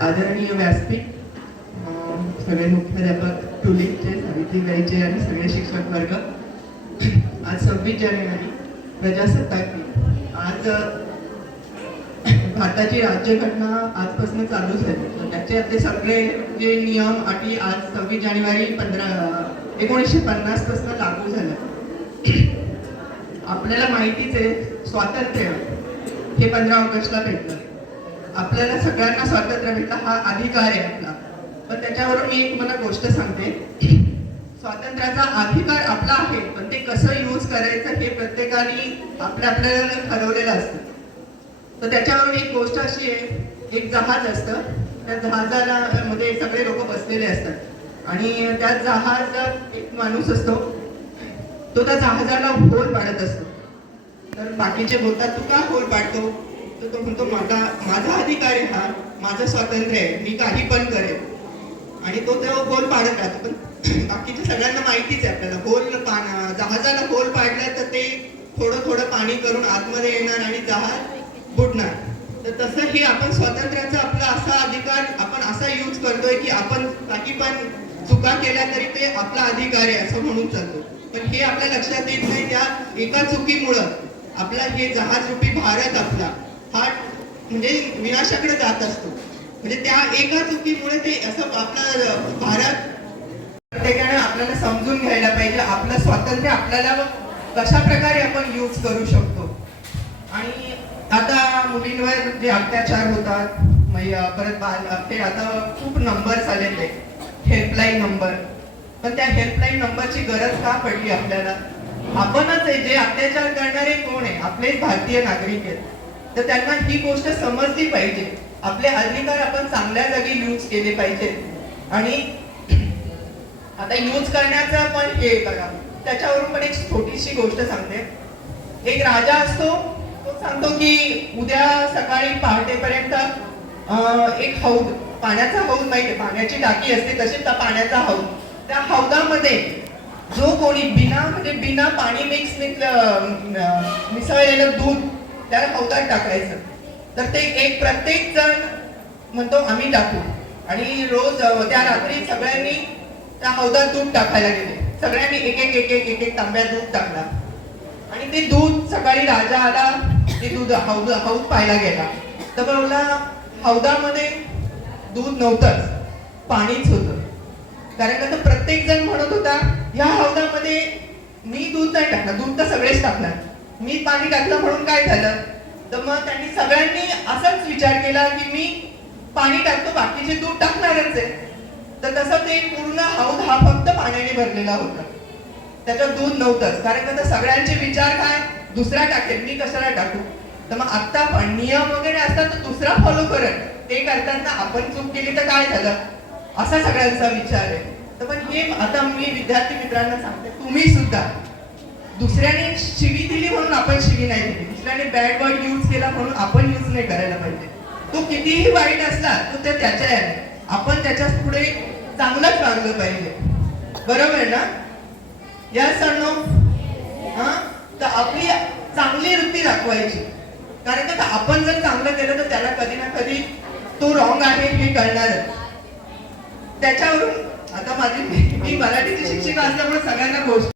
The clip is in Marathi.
आदरणीय व्यासपीठ, सगळे मुख्याध्यापक, टुलिपचे, सावित्रीबाईचे आणि सगळे शिक्षक वर्ग, आज 26 जानेवारी प्रजासत्ताक दिन. आज भारताची राज्यघटना आजपासून चालू झाली. तर त्याच्यातले सगळे जे नियम अटी आज 26 जानेवारी 1950 पासून लागू झालं. आपल्याला माहितीच आहे, स्वातंत्र्य हे 15 ऑगस्टला भेटलं. आपल्याला सगळ्यांना स्वातंत्र्य भेटलं, हा अधिकार आहे आपला. पण त्याच्यावरून मी एक मला गोष्ट सांगते. स्वातंत्र्याचा अधिकार आपला आहे, पण ते कसं यूज करायचं हे प्रत्येकाने आपल्याला ठरवलेलं असतं. तर त्याच्यावरून एक गोष्ट अशी आहे, एक जहाज असतं, त्या जहाजाला मध्ये सगळे लोक बसलेले असतात आणि त्या जहाजात एक माणूस असतो, तो त्या जहाजाला होल पाडत असतो. तर बाकीचे बोलतात, तू का होल पाडतो? तर तो म्हणतो, माझा अधिकार आहे, हा माझं स्वातंत्र्य आहे, मी काही पण करेन. आणि तो होल पाडत राहतो. पण बाकीच्या सगळ्यांना माहितीच आहे आपल्याला, जहाजाला होल पाडलं तर ते थोडं थोडं पाणी करून आतमध्ये येणार आणि जहाज बुडणार. तर तसं हे आपण स्वातंत्र्याचा आपला असा अधिकार आपण असा यूज करतोय की आपण काही पण चुका केल्या तरी ते आपला अधिकार आहे असं म्हणून चालतो. पण हे आपल्या लक्षात येत नाही, त्या एका चुकीमुळं आपला हे जहाज रूपी भारत आपला हा म्हणजे विनाशाकडे जात असतो. म्हणजे त्या एका चुकीमुळे ते असं आपला भारत, प्रत्येकाने आपल्याला समजून घ्यायला पाहिजे आपलं स्वातंत्र्य आपल्याला कशा प्रकारे आपण यूज करू शकतो. आणि आता मुलींवर जे अत्याचार होतात, परत ते आता खूप नंबर्स आलेले आहेत, हेल्पलाईन नंबर. पण त्या हेल्पलाईन नंबरची गरज का पडली आपल्याला? आपणच आहे, जे अत्याचार करणारे कोण आहे? आपले भारतीय नागरिक आहेत. तर त्यांना ही गोष्ट समजली पाहिजे. आपले अधिकार आपण चांगल्या जागी यूज केले पाहिजेत. आणि आता यूज करण्याचा पण हे करा. त्याच्यावरून पण एक छोटीशी गोष्ट सांगते. एक राजा असतो, तो सांगतो की उद्या सकाळी पहाटेपर्यंत एक हौद, पाण्याचा हौद माहिती आहे, पाण्याची टाकी असते तशी त्या पाण्याचा हौद, त्या हौदामध्ये जो कोणी बिना पाणी मिसळलेलं दूध त्याला हौदात टाकायचं. तर ते प्रत्येक जण म्हणतो आम्ही टाकू. आणि रोज त्या रात्री सगळ्यांनी त्या हौदात दूध टाकायला गेले. सगळ्यांनी एक एक तांब्या दूध टाकला. आणि ते दूध सकाळी राजा आला, ते दूध हौद पाहायला गेला. तर बोलला, हौदामध्ये दूध नव्हतंच, पाणीच होतं. कारण का प्रत्येक जण म्हणत होता, या हौदामध्ये मी दूध नाही टाकणार, दूध तर सगळेच टाकणार, मी पाणी टाकलं म्हणून काय झालं? तर मग त्यांनी सगळ्यांनी असाच विचार केला की मी पाणी टाकतो, बाकीचे दूध टाकणारच आहे. तर तसं ते पूर्ण हौद हा फक्त पाण्याने भरलेला होता, त्याच्यात दूध नव्हतंच. कारण का सगळ्यांचे विचार काय, दुसरा टाकेल, मी कशाला टाकू? तर मग आता पण नियम वगैरे असतात तर दुसरा फॉलो करत, ते करताना आपण चूक केली तर काय झालं, असा सगळ्यांचा विचार आहे. तर पण हे आता मी विद्यार्थी मित्रांना सांगते, तुम्ही सुद्धा दुसऱ्याने शिवी दिली म्हणून आपण शिवी नाही दिली, दुसऱ्याने बॅड वर्ड यूज केला म्हणून आपण यूज नाही करायला पाहिजे. तो कितीही वाईट असला तो त्याच्या आहे, आपण त्याच्या पुढे चांगलंच वागलं पाहिजे. बरोबर ना? या सणो तर आपली चांगली वृत्ती दाखवायची. कारण का आपण जर चांगलं केलं तर त्याला कधी ना कधी तो रॉंग आहे हे कळणारच. त्याच्यावरून आता मी मराठीची शिक्षिका असल्यामुळे सगळ्यांना गोष्ट